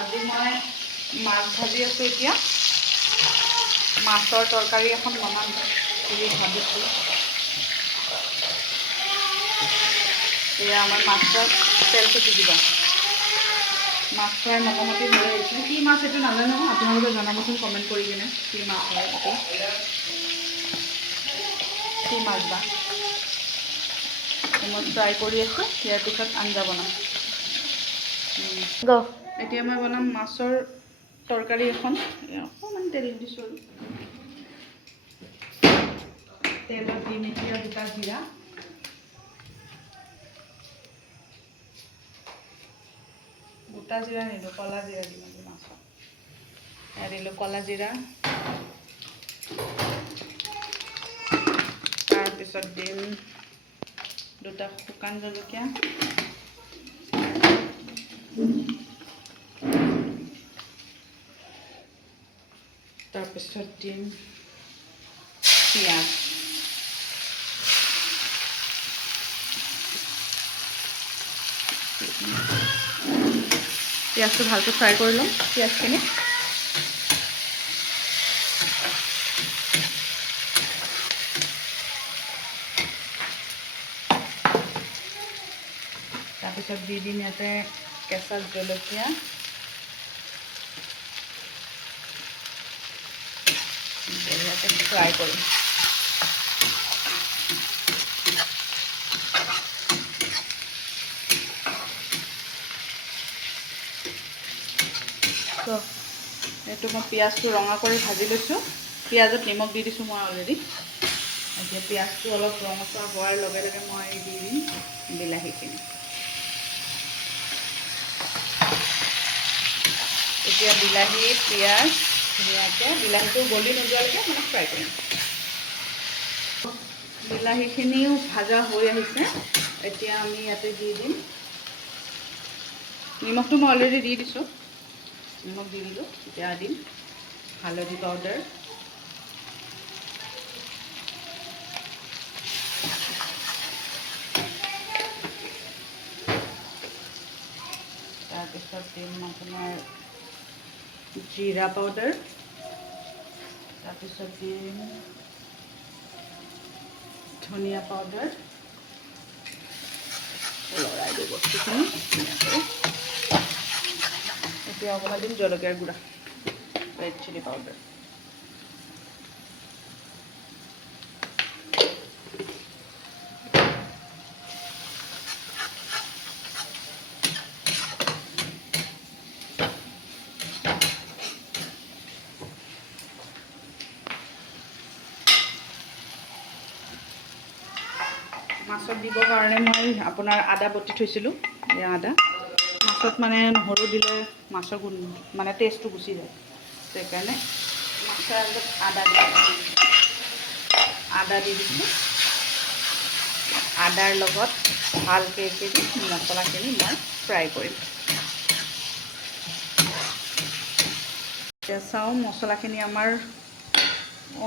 আজি মই মাছ ভাজি আছোঁ। এতিয়া মাছৰ তৰকাৰী এখন বনাম বুলি ভাবিছোঁ। এয়া আমাৰ মাছৰ তেল ফুটি দিবা। মাছ ফ্ৰাই মোটামুটি হৈ আহিছে। কি মাছ এইটো নাজানো, আপোনালোকে জনাবচোন কমেণ্ট কৰি কিনে কি মাছ হয় এইটো, কি মাছ বা। মই ফ্ৰাই কৰি আছোঁ, ইয়াৰ পিছত আঞ্জা বনাম। এতিয়া মই বনাম মাছৰ তৰকাৰী এখন। অকণমান তেল দিছোঁ আৰু তেলত দিম এতিয়া দুটা জিৰা, গোটা জিৰা নিদিওঁ, ক'লা জিৰা দিম আজি মাছত। এয়া দিলোঁ ক'লা জিৰা, তাৰপিছত দিম দুটা শুকান জলকীয়া, তাৰপিছত দিম পিঁয়াজ, পিঁয়াজটো ভালকৈ ফ্ৰাই কৰি ল'ম। পিঁয়াজখিনি তাৰপিছত দি দিম ইয়াতে কেঁচা জলকীয়া, ইয়াতে ফ্ৰাই কৰিম। তো এইটো মই পিঁয়াজটো ৰঙা কৰি ভাজি লৈছোঁ। পিঁয়াজত নিমখ দি দিছোঁ মই অলৰেডি। এতিয়া পিঁয়াজটো অলপ ৰঙচুৱা হোৱাৰ লগে লগে মই দি দিম বিলাহীখিনি। এতিয়া বিলাহী পিঁয়াজ ধুনীয়াকৈ বিলাহীটো গলি নোযোৱালৈকে মানে ফ্ৰাই কৰিম। বিলাহীখিনিও ভাজা হৈ আহিছে। এতিয়া আমি ইয়াতে দি দিম নিমখটো, মই অলৰেডি দি দিছোঁ, নিমখ দি দিলোঁ। এতিয়া দিম হালধি পাউডাৰ, তাৰপিছত দিম আপোনাৰ জিৰা পাউডাৰ, তাৰপিছত দিম ধনিয়া পাউডাৰ, লৰাই দিওঁ বস্তুখিনি ধুনীয়াকৈ। এতিয়া অকণমান দিম জলকীয়াৰ গুড়া, ৰেড চিলি পাউডাৰ। মাছত দিবৰ কাৰণে মই আপোনাৰ আদা বটি থৈছিলোঁ। এই আদা মাছত মানে নহৰু দিলে মাছৰ মানে টেষ্টটো গুচি যায়, সেইকাৰণে মাছৰ আগত আদা দি দিছোঁ। আদাৰ লগত ভালকৈ এইখিনি মছলাখিনি মই ফ্ৰাই কৰিম। এতিয়া চাওঁ মছলাখিনি আমাৰ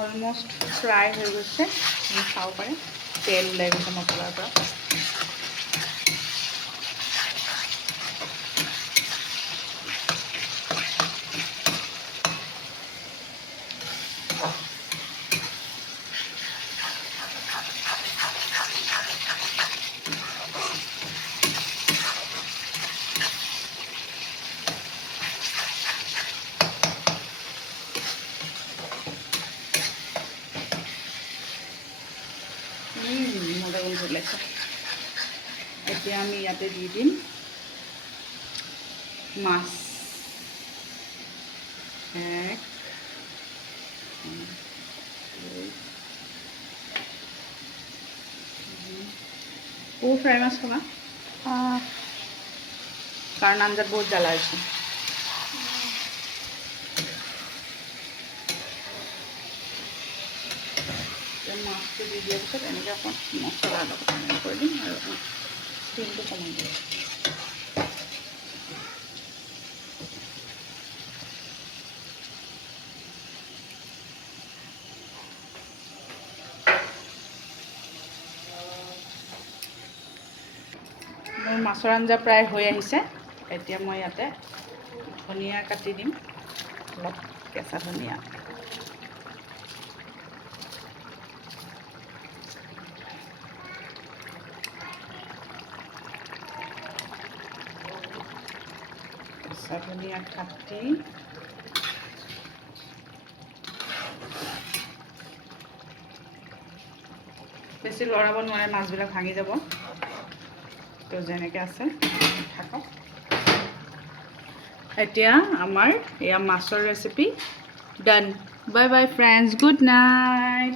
অলমষ্ট ফ্ৰাই হৈ গৈছে। আপুনি চাব পাৰে তেল ওলাই গৈছে মছলাৰ পৰা। মজা গোন্ধ ওলাইছে। এতিয়া আমি ইয়াতে দি দিম মাছ। 1 2 ফ্ৰাই মাছ খাবা, কাৰণ আঞ্জাত বহুত জ্বালা হৈছে। মাছটো দি দিয়াৰ পিছত এনেকৈ অকণ মছলাৰ লগত এনেকৈ কৰি দিম আৰু ষ্টিমটো কমাই দিম। মোৰ মাছৰ আঞ্জা প্ৰায় হৈ আহিছে। এতিয়া মই ইয়াতে ধনিয়া কাটি দিম, অলপ কেঁচা ধনিয়া। কেঁচা ধনিয়া কাটি বেছি লৰাব নোৱাৰে, মাছবিলাক ভাঙি যাব। তো যেনেকৈ আছে থাকক। এতিয়া আমাৰ এয়া মাছৰ recipe done. Bye bye friends, good night.